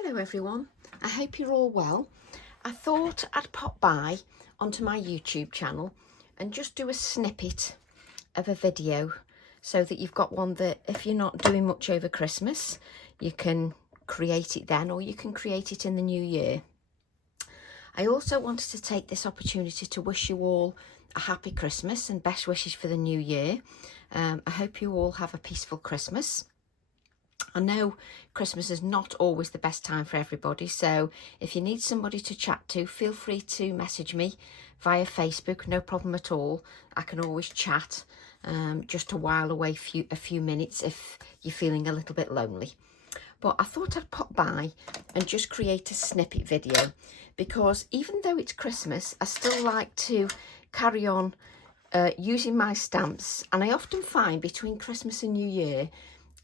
Hello everyone, I hope you're all well. I thought I'd pop by onto my YouTube channel and just do a snippet of a video so that you've got one that if you're not doing much over Christmas, you can create it then, or you can create it in the new year. I also wanted to take this opportunity to wish you all a happy Christmas and best wishes for the new year. I hope you all have a peaceful Christmas. I know Christmas is not always the best time for everybody, so if you need somebody to chat to, feel free to message me via Facebook, no problem at all. I can always chat just to while away a few minutes if you're feeling a little bit lonely. But I thought I'd pop by and just create a snippet video, because even though it's Christmas, I still like to carry on using my stamps, and I often find between Christmas and New Year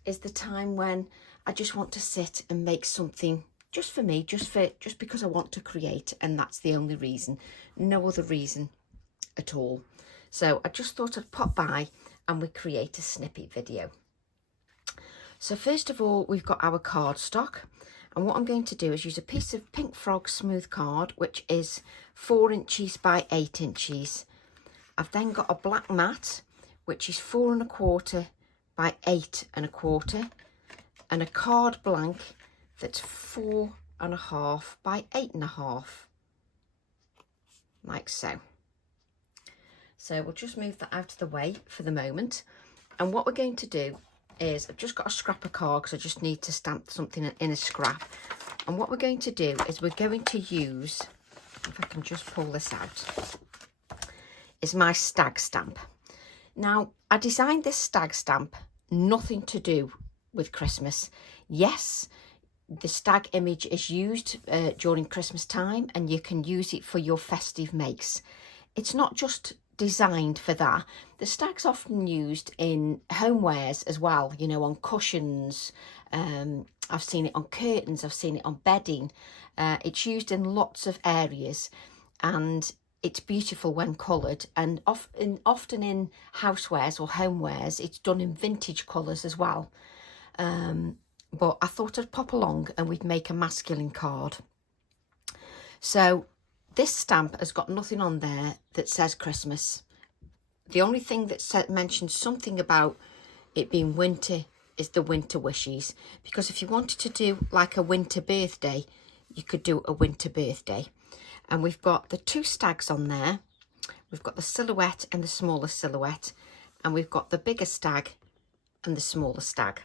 is the time when I just want to sit and make something just for me, just because I want to create, and that's the only reason, no other reason at all. So I just thought I'd pop by and we create a snippet video. So first of all, we've got our cardstock, and what I'm going to do is use a piece of Pink Frog smooth card, which is 4 inches by 8 inches. I've then got a black mat, which is 4 1/4 by 8 1/4, and a card blank that's 4 1/2 by 8 1/2, like so. So we'll just move that out of the way for the moment, and what we're going to do is, I've just got a scrap of card because I just need to stamp something in a scrap, and what we're going to do is we're going to use, if I can just pull this out, is my Stag stamp. Now, I designed this Stag stamp, nothing to do with Christmas. Yes, the stag image is used during Christmas time, and you can use it for your festive makes. It's not just designed for that. The stag's often used in homewares as well, you know, on cushions. I've seen it on curtains, I've seen it on bedding. It's used in lots of areas, and it's beautiful when coloured, and often in housewares or homewares, it's done in vintage colours as well. But I thought I'd pop along and we'd make a masculine card. So this stamp has got nothing on there that says Christmas. The only thing that mentions something about it being winter is the winter wishes, because if you wanted to do like a winter birthday, you could do a winter birthday. And we've got the 2 stags on there. We've got the silhouette and the smaller silhouette, and we've got the bigger stag and the smaller stag.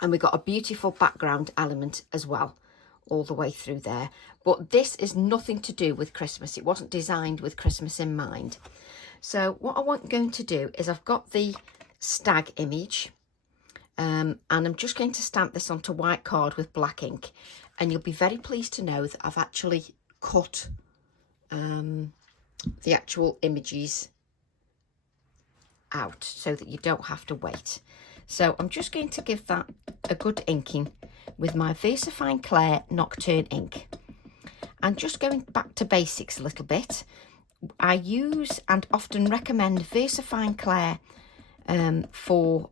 And we've got a beautiful background element as well, all the way through there. But this is nothing to do with Christmas. It wasn't designed with Christmas in mind. So what I'm going to do is, I've got the stag image, and I'm just going to stamp this onto white card with black ink. And you'll be very pleased to know that I've actually cut the actual images out so that you don't have to wait. So I'm just going to give that a good inking with my VersaFine Clair Nocturne ink. And just going back to basics a little bit, I use and often recommend VersaFine Clair for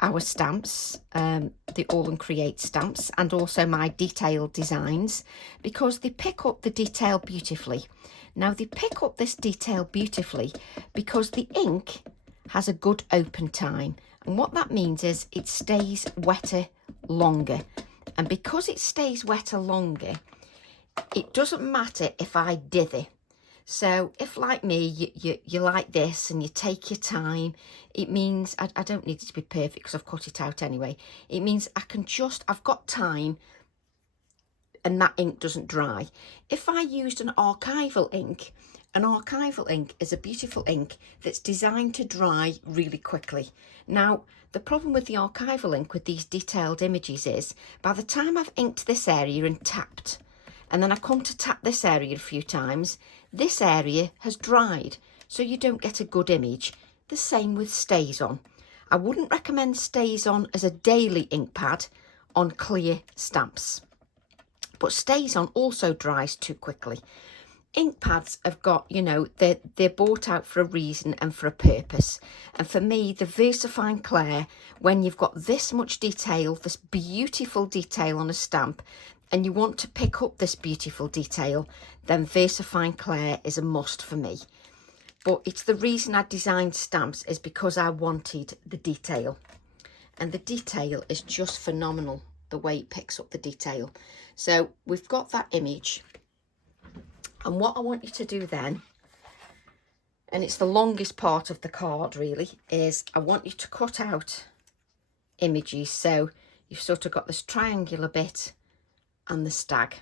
our stamps, the AALLandCreate stamps, and also my detailed designs, because they pick up the detail beautifully. Now, they pick up this detail beautifully because the ink has a good open time, and what that means is it stays wetter longer. And because it stays wetter longer, it doesn't matter if I dither. So if, like me, you like this and you take your time, it means I don't need it to be perfect because I've cut it out anyway. It means I've got time and that ink doesn't dry. If I used an archival ink is a beautiful ink that's designed to dry really quickly. Now, the problem with the archival ink with these detailed images is, by the time I've inked this area and tapped, and then I come to tap this area a few times, this area has dried, so you don't get a good image. The same with StazOn. I wouldn't recommend StazOn as a daily ink pad on clear stamps, but StazOn also dries too quickly. Ink pads have got, you know, they're bought out for a reason and for a purpose. And for me, the VersaFine Clair, when you've got this much detail, this beautiful detail on a stamp, and you want to pick up this beautiful detail, then VersaFine Clair is a must for me. But it's the reason I designed stamps is because I wanted the detail. And the detail is just phenomenal, the way it picks up the detail. So we've got that image. And what I want you to do then, and it's the longest part of the card really, is I want you to cut out images. So you've sort of got this triangular bit and the stag.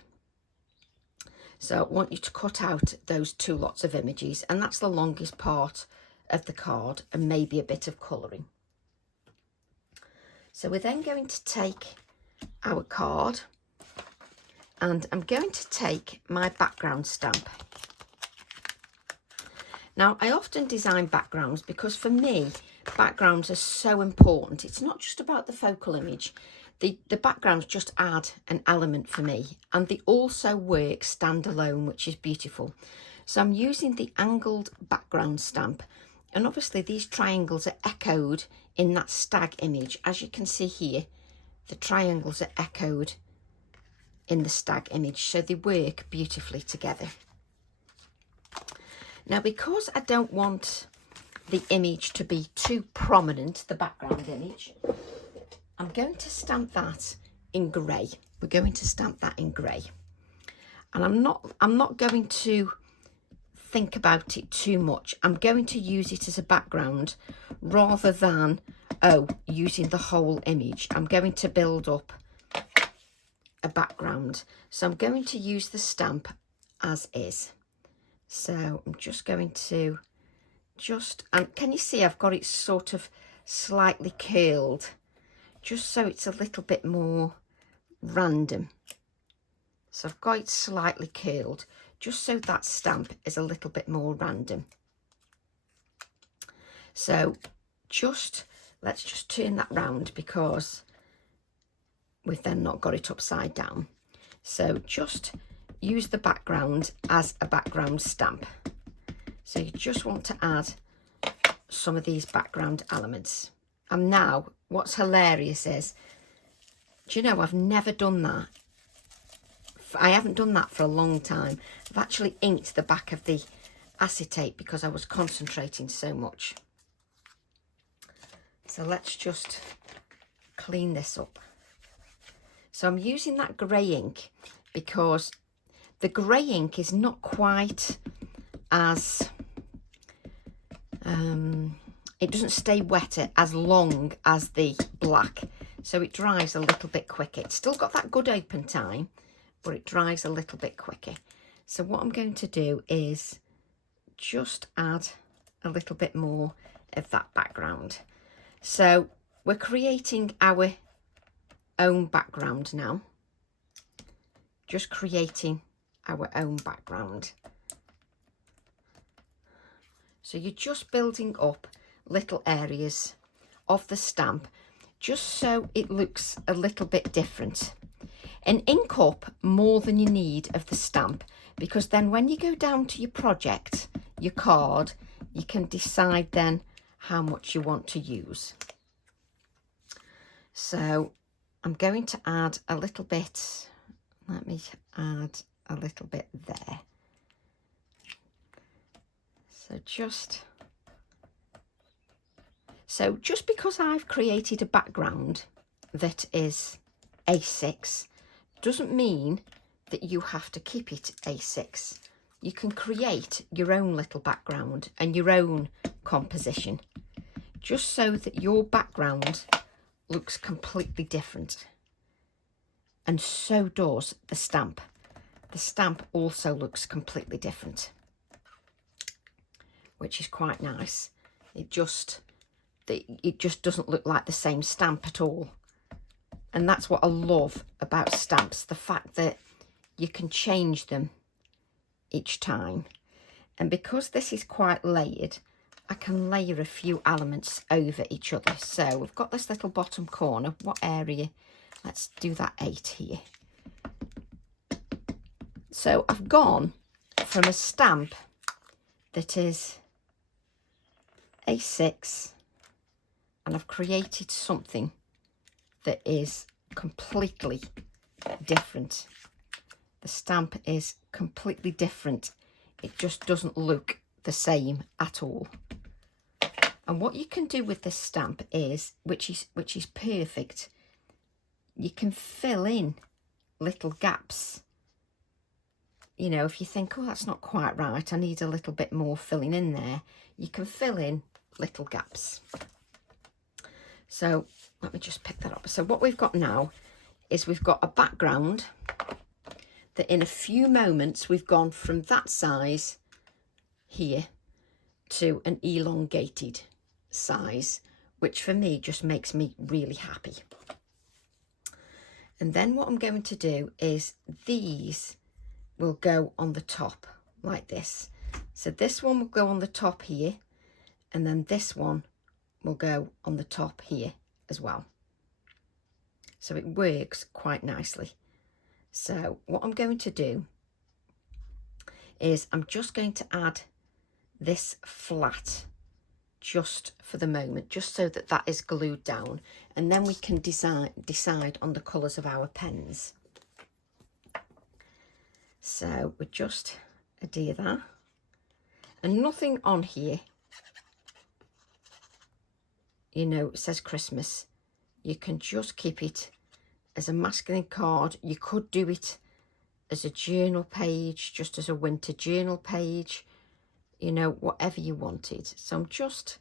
So I want you to cut out those two lots of images, and that's the longest part of the card, and maybe a bit of colouring. So we're then going to take our card, and I'm going to take my background stamp. Now, I often design backgrounds because for me, backgrounds are so important. It's not just about the focal image. The backgrounds just add an element for me, and they also work standalone, which is beautiful. So I'm using the angled background stamp, and obviously these triangles are echoed in that stag image. As you can see here, the triangles are echoed in the stag image, so they work beautifully together. Now, because I don't want the image to be too prominent, the background image, I'm going to stamp that in grey. We're going to stamp that in grey. And I'm not going to think about it too much. I'm going to use it as a background rather than, using the whole image. I'm going to build up a background. So I'm going to use the stamp as is. So I'm just going to and can you see I've got it sort of slightly curled, just so it's a little bit more random. So I've got it slightly curled, just so that stamp is a little bit more random. So let's just turn that round because we've then not got it upside down. So just use the background as a background stamp. So you just want to add some of these background elements. And now what's hilarious is, do you know, I've never done that. I haven't done that for a long time. I've actually inked the back of the acetate because I was concentrating so much. So let's just clean this up. So I'm using that grey ink because the grey ink is not quite as, it doesn't stay wetter as long as the black. So it dries a little bit quicker. It's still got that good open time, but it dries a little bit quicker. So what I'm going to do is just add a little bit more of that background. So we're creating our own background now. Just creating our own background. So you're just building up little areas of the stamp just so it looks a little bit different. And ink up more than you need of the stamp, because then when you go down to your project, your card, you can decide then how much you want to use. So I'm going to add a little bit, let me add a little bit there. So just because I've created a background that is A6 doesn't mean that you have to keep it A6. You can create your own little background and your own composition, just so that your background looks completely different. And so does the stamp. The stamp also looks completely different, which is quite nice. It just doesn't look like the same stamp at all. And that's what I love about stamps, the fact that you can change them each time. And because this is quite layered, I can layer a few elements over each other. So we've got this little bottom corner. What area? Let's do that 8 here. So I've gone from a stamp that is A6, and I've created something that is completely different. the stamp is completely different. It just doesn't look the same at all. And what you can do with this stamp is, which is perfect, you can fill in little gaps. You know, if you think, oh, that's not quite right, I need a little bit more filling in there, you can fill in little gaps. So let me just pick that up. So what we've got now is we've got a background that in a few moments we've gone from that size here to an elongated size, which for me just makes me really happy. And then what I'm going to do is these will go on the top like this. So this one will go on the top here, and then this one will go on the top here as well. So it works quite nicely. So what I'm going to do is I'm just going to add this flat just for the moment, just so that that is glued down, and then we can decide on the colours of our pens. So we just adhere that, and nothing on here, you know, it says Christmas. You can just keep it as a masking card. You could do it as a journal page, just as a winter journal page, you know, whatever you wanted. So I'm just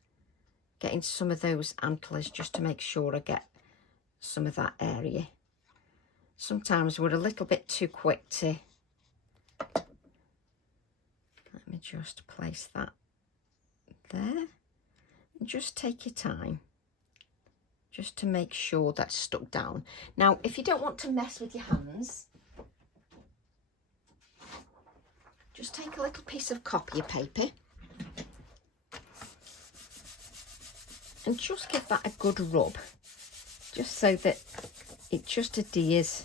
getting some of those antlers just to make sure I get some of that area. Sometimes we're a little bit too quick to... Let me just place that there. And just take your time, just to make sure that's stuck down. Now, if you don't want to mess with your hands, just take a little piece of copy paper and just give that a good rub, just so that it just adheres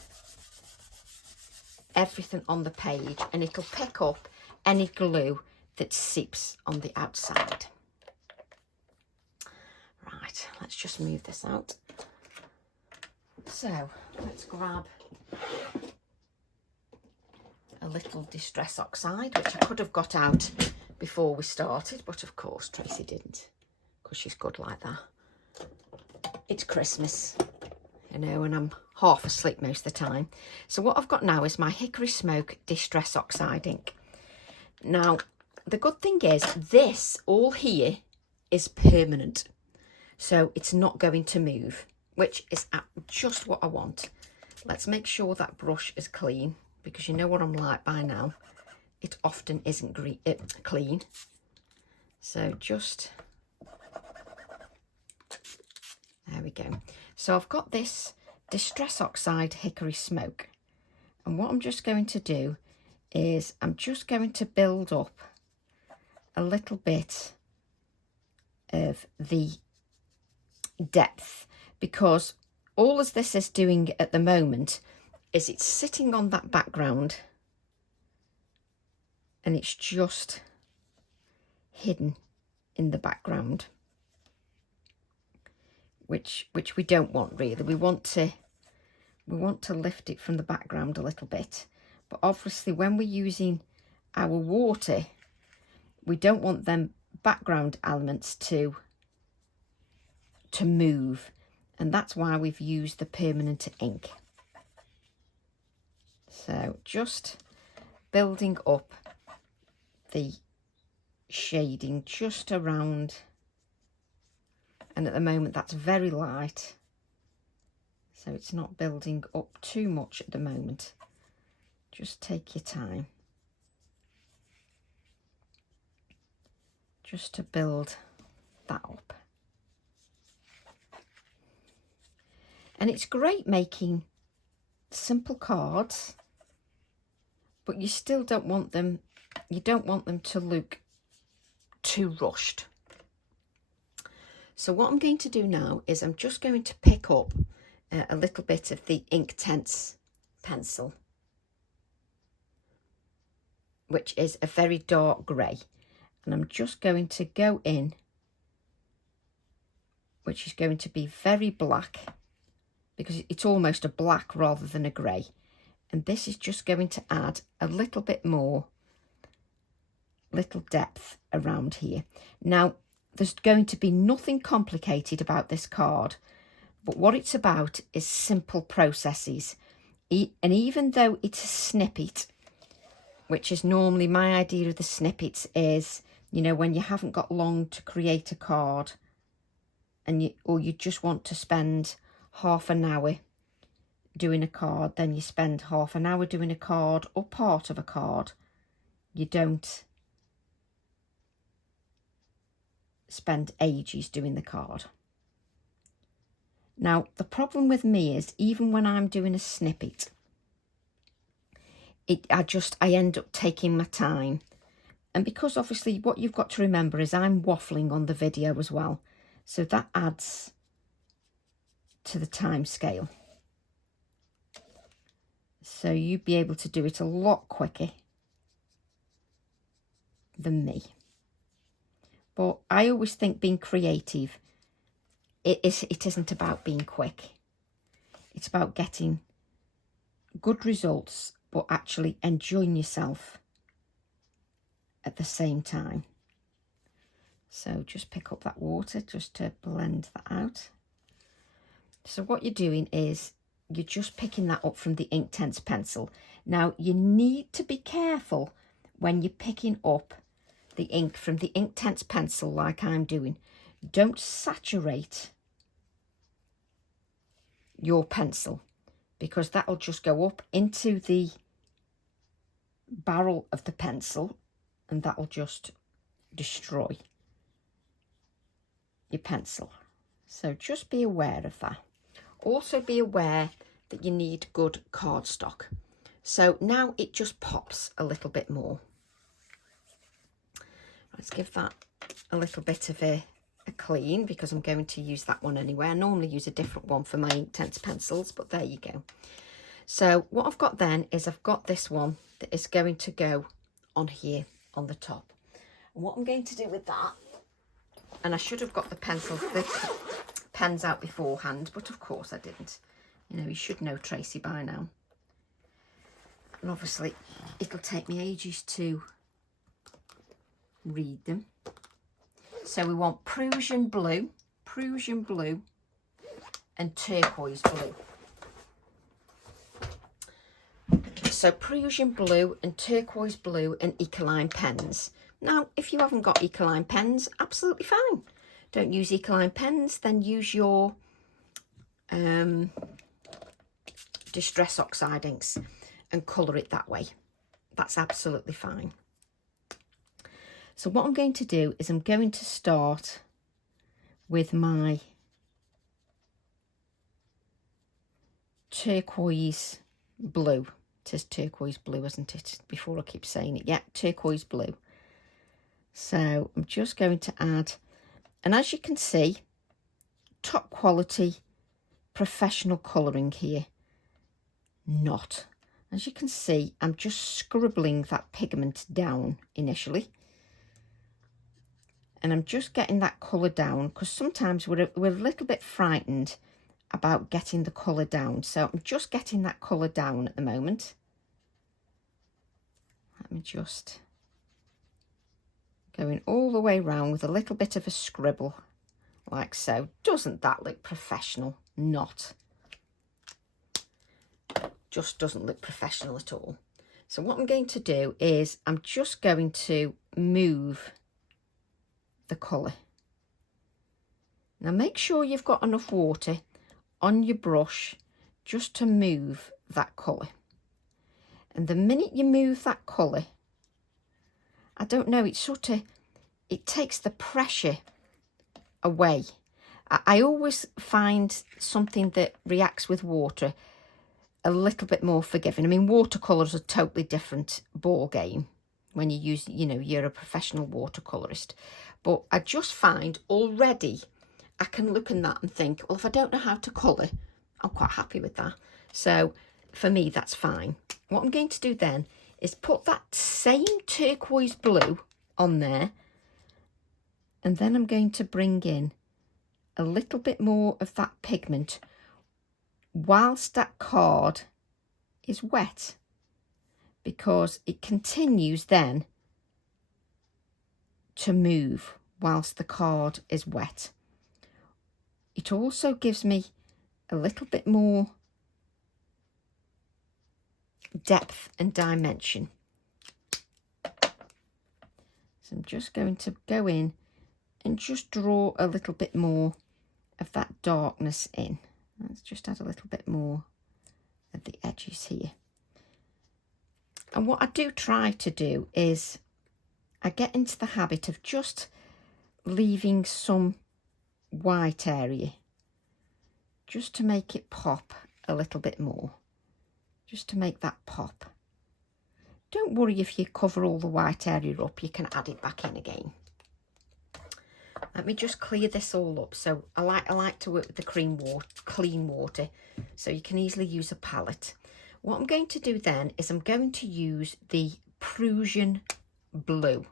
everything on the page, and it'll pick up any glue that seeps on the outside. Right, let's just move this out. So let's grab a little Distress Oxide, which I could have got out before we started, but of course Tracy didn't, because she's good like that. It's Christmas, you know, and I'm half asleep most of the time. So what I've got now is my Hickory Smoke Distress Oxide ink. Now, the good thing is this all here is permanent, so it's not going to move, which is just what I want. Let's make sure that brush is clean, because you know what I'm like by now. It often isn't clean. So just, there we go. So I've got this Distress Oxide Hickory Smoke. And what I'm just going to do is I'm just going to build up a little bit of the depth, because all as this is doing at the moment is it's sitting on that background and it's just hidden in the background, which we don't want really. We want to lift it from the background a little bit, but obviously when we're using our water, we don't want them background elements to move, and that's why we've used the permanent ink. So just building up the shading just around, and at the moment that's very light, so it's not building up too much at the moment. Just take your time just to build that up. And it's great making simple cards, but you still don't want them, to look too rushed. So what I'm going to do now is I'm just going to pick up a little bit of the Inktense pencil, which is a very dark grey, and I'm just going to go in, which is going to be very black, because it's almost a black rather than a grey, And this is just going to add a little bit more, little depth around here. Now, there's going to be nothing complicated about this card, but what it's about is simple processes. And even though it's a snippet, which is normally my idea of the snippets is, you know, when you haven't got long to create a card and you just want to spend half an hour doing a card, then you spend half an hour doing a card or part of a card. You don't spend ages doing the card. Now, the problem with me is even when I'm doing a snippet, I end up taking my time. And because obviously what you've got to remember is I'm waffling on the video as well. So that adds to the time scale. So you'd be able to do it a lot quicker than me. But I always think being creative, it isn't about being quick. It's about getting good results, but actually enjoying yourself at the same time. So just pick up that water just to blend that out. So what you're doing is you're just picking that up from the Inktense pencil. Now you need to be careful when you're picking up the ink from the Inktense pencil like I'm doing. Don't saturate your pencil, because that'll just go up into the barrel of the pencil and that'll just destroy your pencil. So just be aware of that. Also be aware that you need good cardstock. So now it just pops a little bit more. Let's give that a little bit of a clean, because I'm going to use that one anyway. I normally use a different one for my Inktense pencils, but there you go. So what I've got then is I've got this one that is going to go on here on the top. And what I'm going to do with that, and I should have got the pens out beforehand, but of course I didn't. You know, you should know Tracy by now. And obviously it'll take me ages to read them. So we want Prussian blue, and turquoise blue. So Prussian blue and turquoise blue and Ecoline pens. Now, if you haven't got Ecoline pens, absolutely fine. Don't use Ecoline pens, then use your Distress Oxide inks and colour it that way. That's absolutely fine. So what I'm going to do is I'm going to start with my turquoise blue. It says turquoise blue, isn't it? Before I keep saying it. Yeah, turquoise blue. So I'm just going to add, and as you can see, top quality professional colouring here. Not. As you can see, I'm just scribbling that pigment down initially. And I'm just getting that colour down, because sometimes we're a little bit frightened about getting the colour down. So I'm just getting that colour down at the moment. Let me just going all the way around with a little bit of a scribble, like so. Doesn't that look professional? Not. Just doesn't look professional at all. So what I'm going to do is I'm just going to move the colour. Now make sure you've got enough water on your brush just to move that colour. And the minute you move that colour, I don't know, it takes the pressure away. I always find something that reacts with water a little bit more forgiving. I mean, watercolours are a totally different ball game when you use, you know, you're a professional watercolourist. But I just find already I can look at that and think, well, if I don't know how to colour, I'm quite happy with that. So for me, that's fine. What I'm going to do then is put that same turquoise blue on there. And then I'm going to bring in a little bit more of that pigment whilst that card is wet, because it continues then to move whilst the card is wet. It also gives me a little bit more depth and dimension. So I'm just going to go in and just draw a little bit more of that darkness in. Let's just add a little bit more of the edges here. And what I do try to do is I get into the habit of just leaving some white area just to make it pop a little bit more, just to make that pop. Don't worry if you cover all the white area up, you can add it back in again. Let me just clear this all up. So I like to work with the clean water, so you can easily use a palette. What I'm going to do then is I'm going to use the Prussian blue,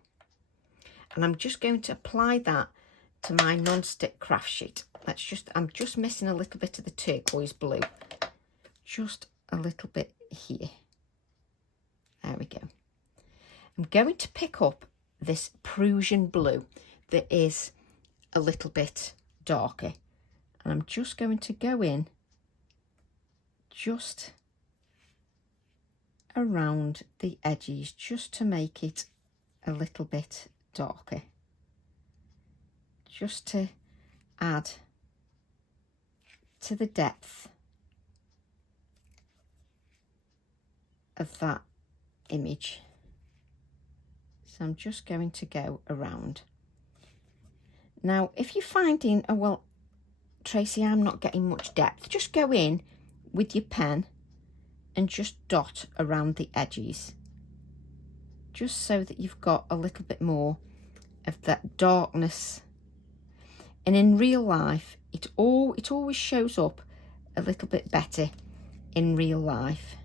and I'm just going to apply that to my non-stick craft sheet. I'm just missing a little bit of the turquoise blue, just a little bit here. There we go. I'm going to pick up this Prussian blue that is a little bit darker, and I'm just going to go in just around the edges, just to make it a little bit darker, just to add to the depth of that image. So I'm just going to go around. Now, if you're finding, oh well, Tracy, I'm not getting much depth, just go in with your pen and just dot around the edges, just so that you've got a little bit more of that darkness. And in real life, it always shows up a little bit better in real life,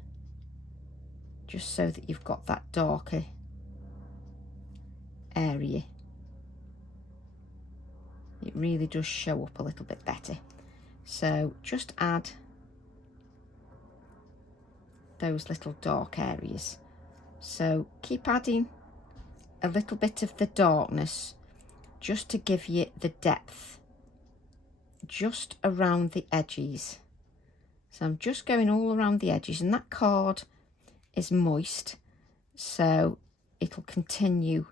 just so that you've got that darker area. It really does show up a little bit better. So just add those little dark areas. So keep adding a little bit of the darkness, just to give you the depth just around the edges. So I'm just going all around the edges, and that card is moist, so it'll continue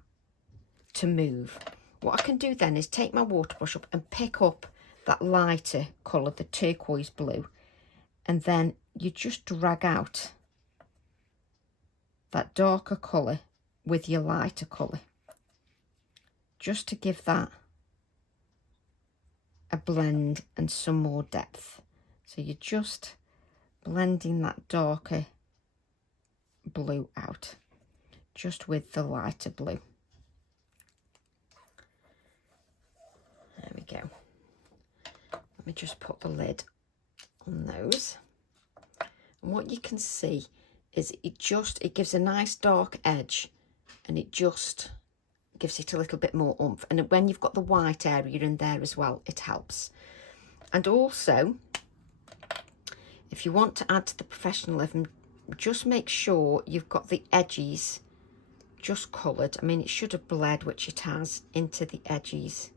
to move. What I can do then is take my water brush up and pick up that lighter colour, the turquoise blue, and then you just drag out that darker colour with your lighter colour, just to give that a blend and some more depth. So you're just blending that darker blue out just with the lighter blue. There we go. Let me just put the lid on those, and what you can see is it gives a nice dark edge, and it just gives it a little bit more oomph. And when you've got the white area in there as well, it helps. And also, if you want to add to the professionalism, just make sure you've got the edges just coloured. I mean, it should have bled, which it has, into the edges,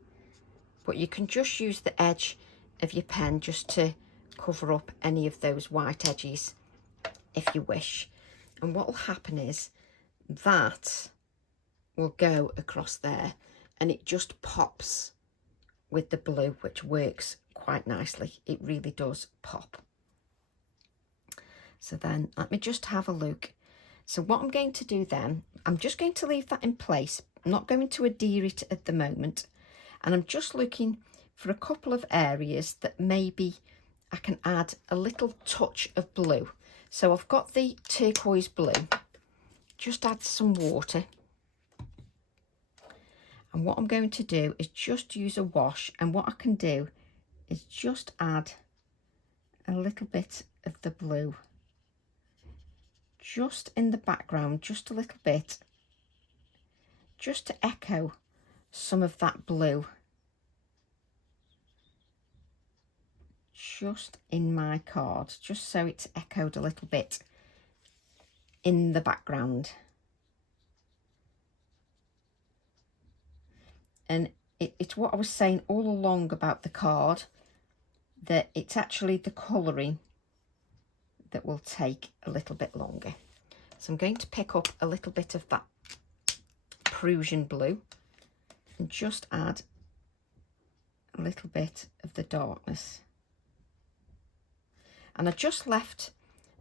but you can just use the edge of your pen just to cover up any of those white edges if you wish. And what will happen is that will go across there, and it just pops with the blue, which works quite nicely. It really does pop. So then let me just have a look. So what I'm going to do then, I'm just going to leave that in place. I'm not going to adhere it at the moment, and I'm just looking for a couple of areas that maybe I can add a little touch of blue. So I've got the turquoise blue, just add some water, and what I'm going to do is just use a wash, and what I can do is just add a little bit of the blue just in the background, just a little bit, just to echo some of that blue just in my card, just so it's echoed a little bit in the background. And it's what I was saying all along about the card, that it's actually the colouring that will take a little bit longer. So I'm going to pick up a little bit of that Prussian blue and just add a little bit of the darkness. And I just left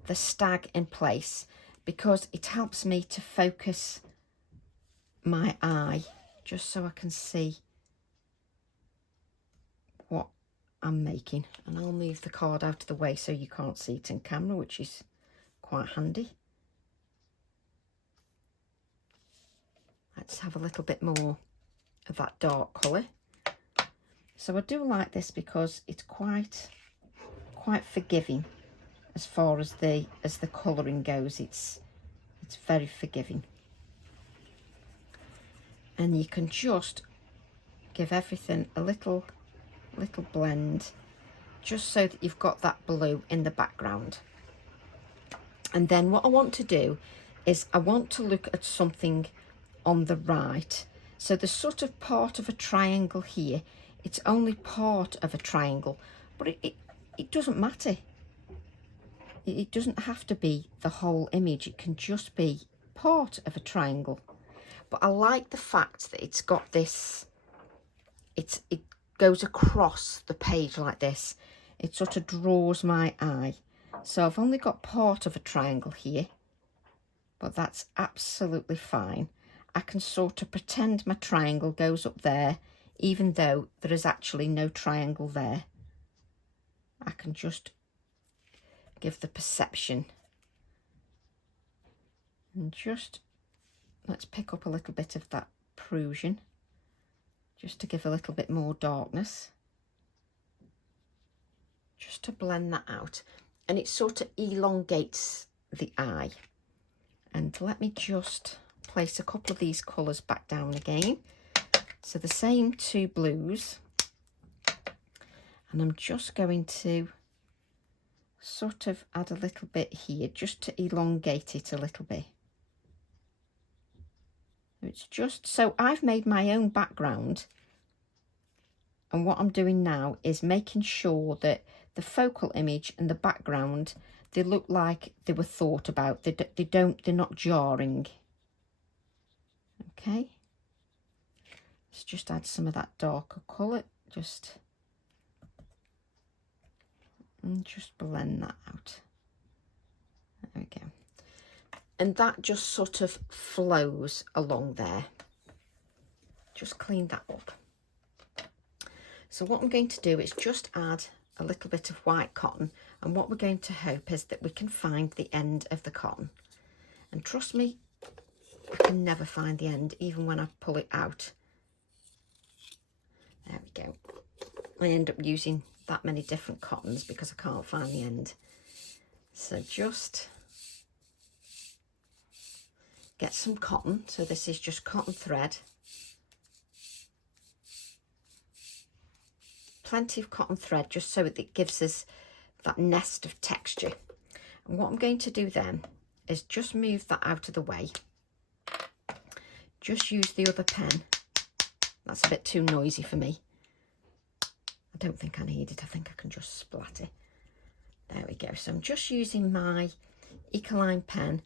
the stag in place because it helps me to focus my eye, just so I can see what I'm making. And I'll move the card out of the way so you can't see it in camera, which is quite handy. Let's have a little bit more of that dark colour. So I do like this because it's quite forgiving as far as the colouring goes. It's very forgiving. And you can just give everything a little blend, just so that you've got that blue in the background. And then what I want to do is I want to look at something on the right. So the sort of part of a triangle here, it's only part of a triangle, but it doesn't matter. It doesn't have to be the whole image. It can just be part of a triangle. But I like the fact that it's got this, it goes across the page like this. It sort of draws my eye. So I've only got part of a triangle here, but that's absolutely fine. I can sort of pretend my triangle goes up there, even though there is actually no triangle there. I can just give the perception. And just, let's pick up a little bit of that Prussian, just to give a little bit more darkness, just to blend that out. And it sort of elongates the eye. And let me just place a couple of these colours back down again. So the same two blues, and I'm just going to sort of add a little bit here just to elongate it a little bit. It's just, so I've made my own background, and what I'm doing now is making sure that the focal image and the background, they look like they were thought about. They're not jarring. Okay, let's just add some of that darker colour, and just blend that out. There we go. And that just sort of flows along there. Just clean that up. So what I'm going to do is just add a little bit of white cotton, and what we're going to hope is that we can find the end of the cotton. And trust me, I can never find the end, even when I pull it out. There we go. I end up using that many different cottons because I can't find the end. So just get some cotton. So this is just cotton thread. Plenty of cotton thread, just so that it gives us that nest of texture. And what I'm going to do then is just move that out of the way. Just use the other pen. That's a bit too noisy for me. I don't think I need it. I think I can just splat it. There we go. So I'm just using my Ecoline pen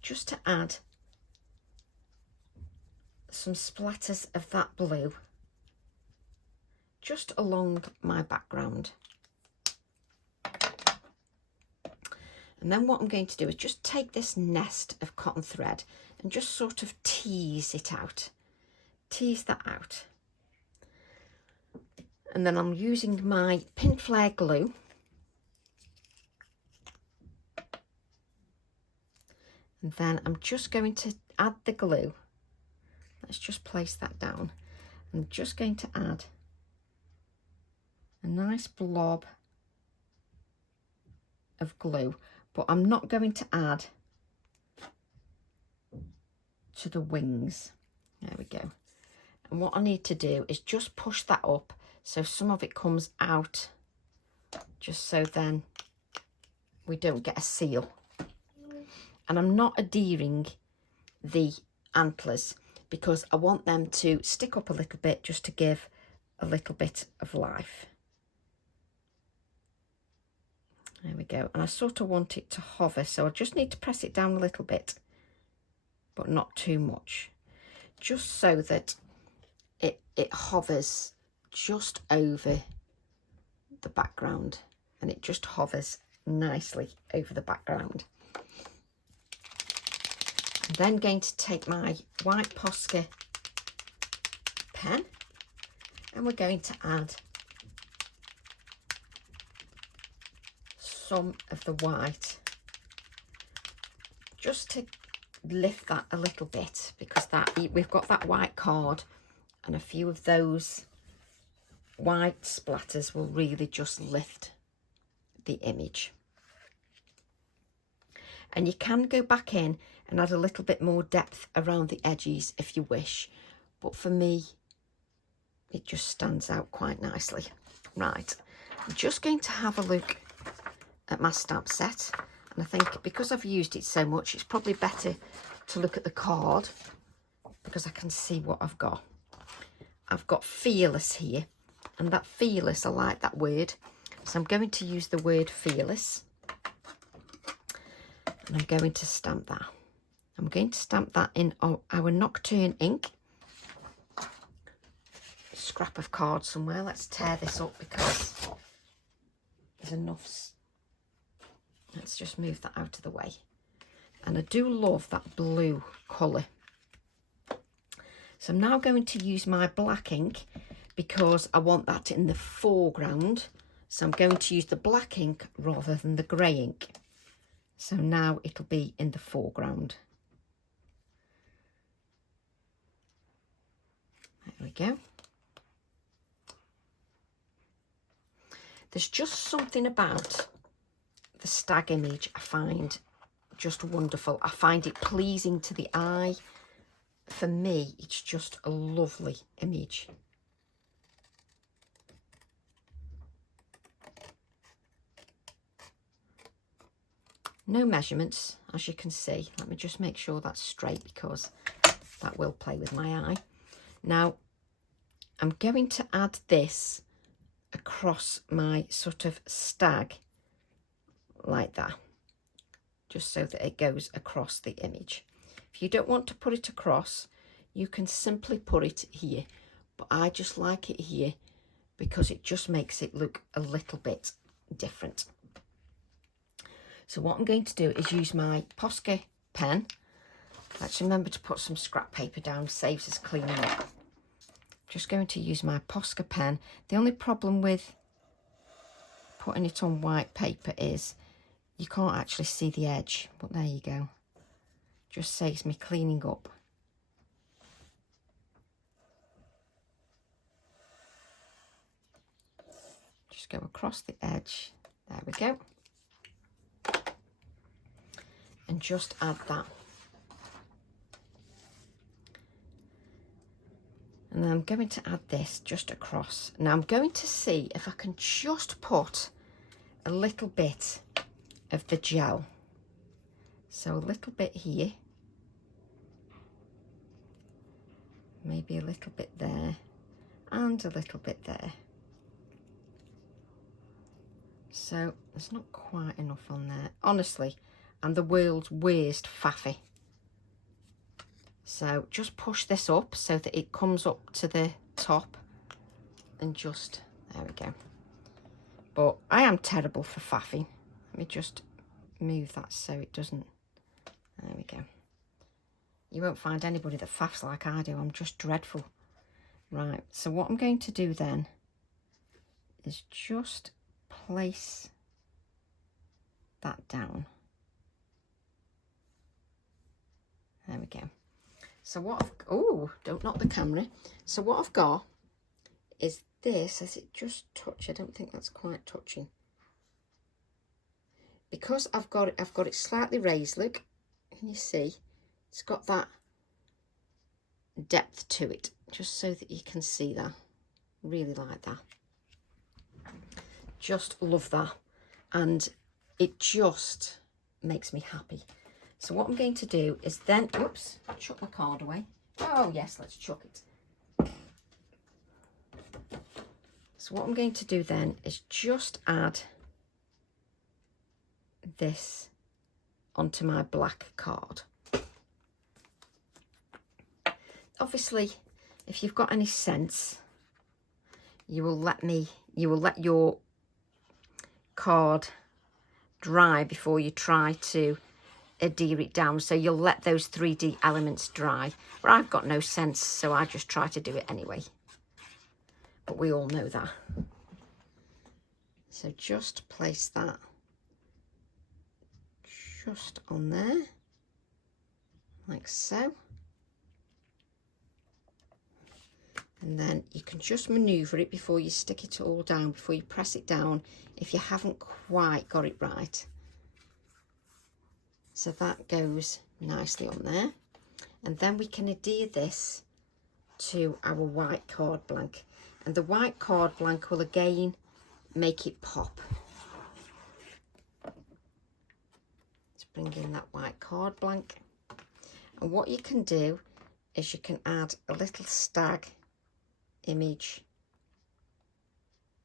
just to add some splatters of that blue just along my background. And then what I'm going to do is just take this nest of cotton thread and just sort of tease it out. Tease that out. And then I'm using my pin flare glue. And then I'm just going to add the glue. Let's just place that down. I'm just going to add a nice blob of glue, but I'm not going to add to the wings. There we go. And what I need to do is just push that up so some of it comes out, just so then we don't get a seal. And I'm not adhering the antlers because I want them to stick up a little bit just to give a little bit of life. There we go. And I sort of want it to hover, so I just need to press it down a little bit, but not too much, just so that it hovers just over the background, and it just hovers nicely over the background. I'm then going to take my white Posca pen, and we're going to add some of the white just to lift that a little bit, because we've got that white card, and a few of those white splatters will really just lift the image. And you can go back in and add a little bit more depth around the edges if you wish, but for me it just stands out quite nicely. Right, I'm just going to have a look at my stamp set, and I think because I've used it so much, it's probably better to look at the card because I can see what I've got. I've got fearless here, and that fearless, I like that word, so I'm going to use the word fearless, and I'm going to stamp that. I'm going to stamp that in our Nocturne ink. Scrap of card somewhere. Let's tear this up because there's enough. Let's just move that out of the way. And I do love that blue colour. So I'm now going to use my black ink because I want that in the foreground. So I'm going to use the black ink rather than the grey ink. So now it'll be in the foreground. There we go. There's just something about the stag image I find just wonderful. I find it pleasing to the eye. For me, it's just a lovely image. No measurements, as you can see. Let me just make sure that's straight because that will play with my eye. Now, I'm going to add this across my sort of stag like that, just so that it goes across the image. If you don't want to put it across, you can simply put it here, but I just like it here because it just makes it look a little bit different. So what I'm going to do is use my Posca pen. Let's remember to put some scrap paper down, saves us cleaning up. Just going to use my Posca pen. The only problem with putting it on white paper is you can't actually see the edge, but there you go. Just saves me cleaning up. Just go across the edge. There we go. And just add that. And then I'm going to add this just across. Now I'm going to see if I can just put a little bit of the gel. So a little bit here. Maybe a little bit there. And a little bit there. So there's not quite enough on there. Honestly, I'm the world's worst faffy. So just push this up so that it comes up to the top and just, there we go. But I am terrible for faffing. Let me just move that so it doesn't, there we go. You won't find anybody that faffs like I do. I'm just dreadful. Right, so what I'm going to do then is just place that down. There we go. So what I've, oh, don't knock the camera. So what I've got is this, as it just touch, I don't think that's quite touching. Because I've got it slightly raised, look, can you see? It's got that depth to it, just so that you can see that. Really like that. Just love that. And it just makes me happy. So what I'm going to do is then, oops, chuck my card away. Oh yes, let's chuck it. So what I'm going to do then is just add this onto my black card. Obviously, if you've got any sense, you will let your card dry before you try to adhere it down. So you'll let those 3D elements dry. But I've got no sense, so I just try to do it anyway. But we all know that. So just place that just on there, like so. And then you can just manoeuvre it before you stick it all down, before you press it down, if you haven't quite got it right. So that goes nicely on there. And then we can adhere this to our white card blank. And the white card blank will again make it pop. Let's bring in that white card blank. And what you can do is you can add a little stag image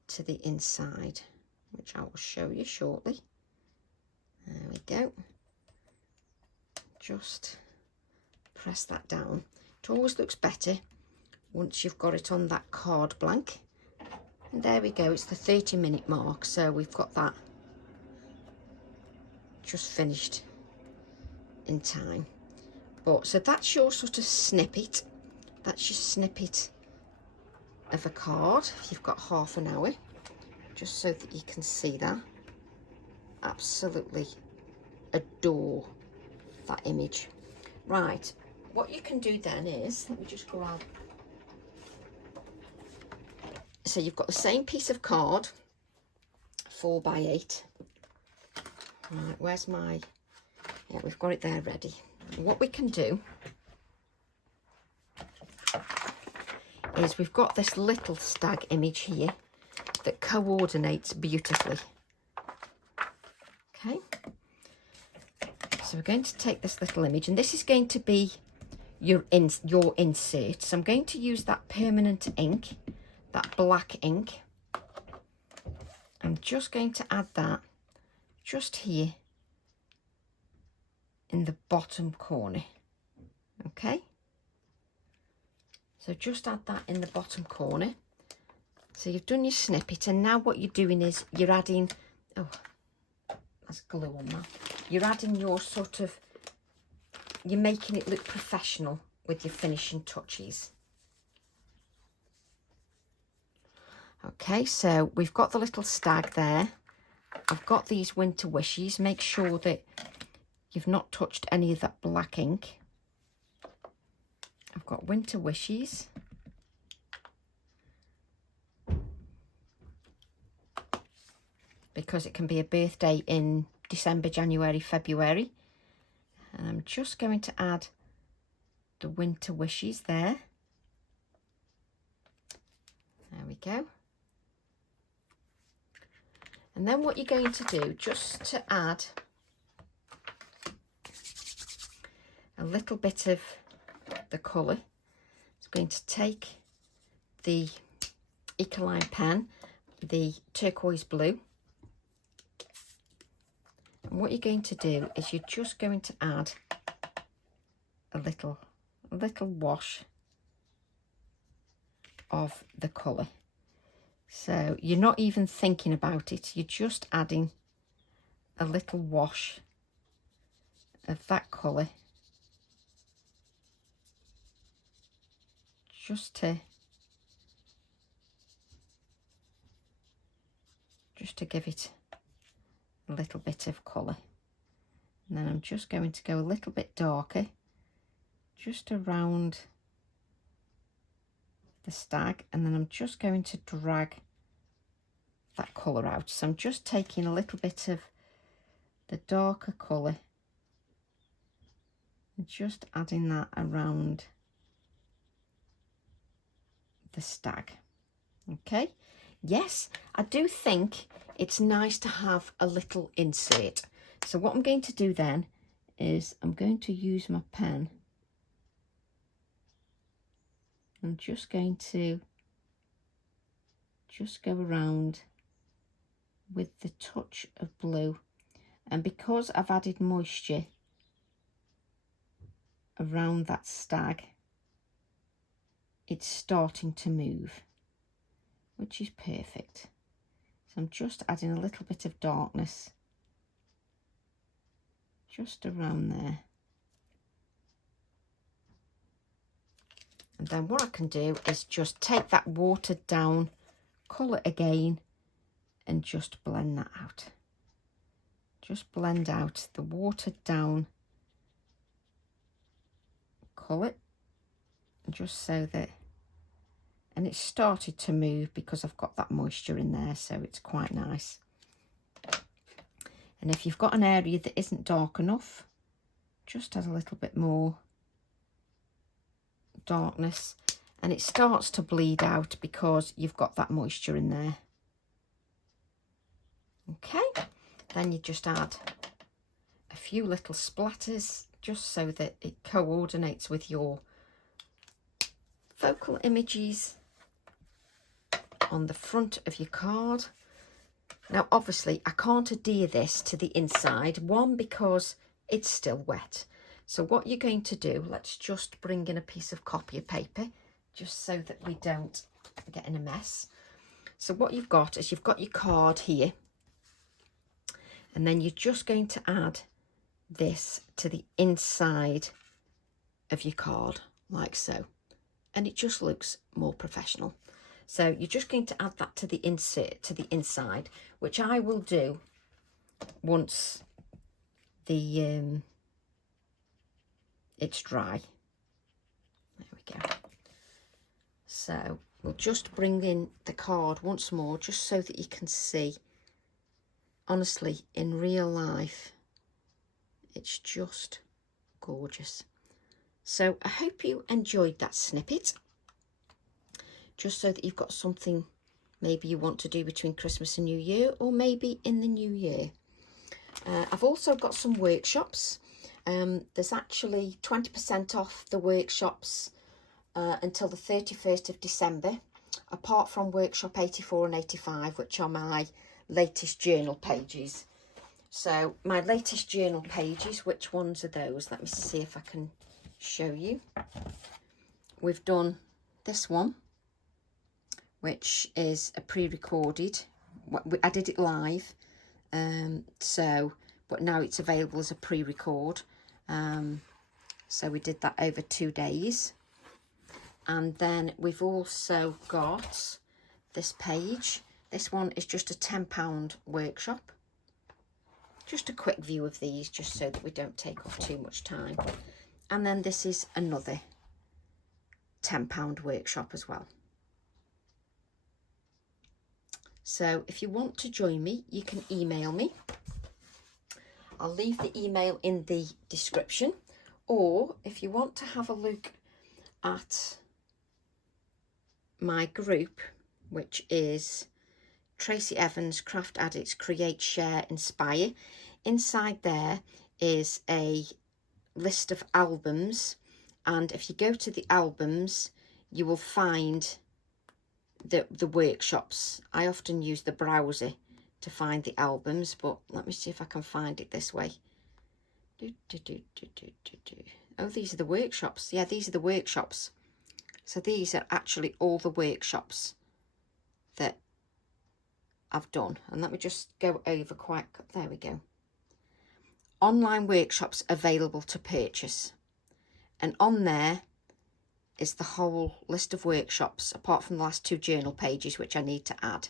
to the inside, which I will show you shortly. There we go. Just press that down. It always looks better once you've got it on that card blank. And there we go, it's the 30-minute mark, so we've got that just finished in time. But so that's your sort of snippet. That's your snippet of a card if you've got half an hour, just so that you can see that. Absolutely adore that image. Right, what you can do then is, let me just grab, so you've got the same piece of card, 4x8. Right, where's my, yeah, we've got it there ready. What we can do is we've got this little stag image here that coordinates beautifully. Okay, so we're going to take this little image, and this is going to be your insert. So I'm going to use that permanent ink, that black ink. I'm just going to add that just here in the bottom corner. Okay, so just add that in the bottom corner. So you've done your snippet, and now what you're doing is you're adding, oh, there's glue on that. You're adding your sort of, you're making it look professional with your finishing touches. Okay, so we've got the little stag there. I've got these winter wishes. Make sure that you've not touched any of that black ink. I've got winter wishes. Because it can be a birthday in December, January, February. And I'm just going to add the winter wishes there. There we go. And then what you're going to do, just to add a little bit of the colour, is going to take the Ecoline pen, the turquoise blue. And what you're going to do is you're just going to add a little wash of the colour. So you're not even thinking about it, you're just adding a little wash of that colour just to give it a little bit of colour. And then I'm just going to go a little bit darker just around the stag, and then I'm just going to drag that colour out. So I'm just taking a little bit of the darker colour and just adding that around the stag. Okay, yes, I do think it's nice to have a little insert. So what I'm going to do then is I'm going to use my pen. I'm just going to just go around with the touch of blue, and because I've added moisture around that stag, it's starting to move, which is perfect. So I'm just adding a little bit of darkness just around there. And then what I can do is just take that watered down colour again and just blend that out. Just blend out the watered down colour, just so that, and it's started to move because I've got that moisture in there, so it's quite nice. And if you've got an area that isn't dark enough, just add a little bit more darkness, and it starts to bleed out because you've got that moisture in there. Okay, then you just add a few little splatters just so that it coordinates with your focal images on the front of your card. Now obviously I can't adhere this to the inside, one because it's still wet. So what you're going to do, let's just bring in a piece of copy paper just so that we don't get in a mess. So what you've got is you've got your card here, and then you're just going to add this to the inside of your card like so, and it just looks more professional. So you're just going to add that to the inside, which I will do once the it's dry. There we go. So we'll just bring in the card once more just so that you can see. Honestly, in real life, it's just gorgeous. So I hope you enjoyed that snippet, just so that you've got something maybe you want to do between Christmas and New Year, or maybe in the new year. I've also got some workshops. There's actually 20% off the workshops until the 31st of December, apart from workshop 84 and 85, which are my latest journal pages. So my latest journal pages, which ones are those? Let me see if I can show you. We've done this one, which is a pre-recorded. I did it live, but now it's available as a pre-record. So we did that over 2 days. And then we've also got this page. This one is just a £10 workshop. Just a quick view of these, just so that we don't take up too much time. And then this is another £10 workshop as well. So if you want to join me, you can email me. I'll leave the email in the description. Or if you want to have a look at my group, which is Tracy Evans Craft Addicts Create, Share, Inspire. Inside there is a list of albums, and if you go to the albums, you will find the workshops. I often use the browser to find the albums, but let me see if I can find it this way. Oh, these are the workshops. Yeah, these are the workshops. So these are actually all the workshops that I've done. And let me just go over there we go. Online workshops available to purchase. And on there is the whole list of workshops, apart from the last 2 journal pages, which I need to add.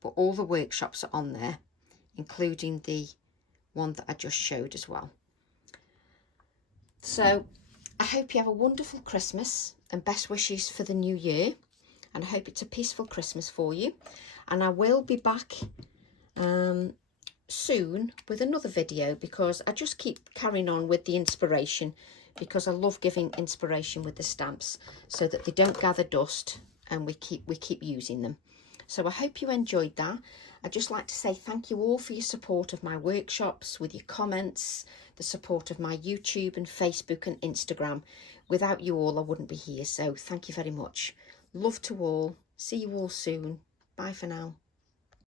But all the workshops are on there, including the one that I just showed as well. So I hope you have a wonderful Christmas and best wishes for the new year. And I hope it's a peaceful Christmas for you. And I will be back soon with another video, because I just keep carrying on with the inspiration, because I love giving inspiration with the stamps so that they don't gather dust and we keep using them. So I hope you enjoyed that. I'd just like to say thank you all for your support of my workshops, with your comments, the support of my YouTube and Facebook and Instagram. Without you all, I wouldn't be here. So thank you very much. Love to all. See you all soon. Bye for now.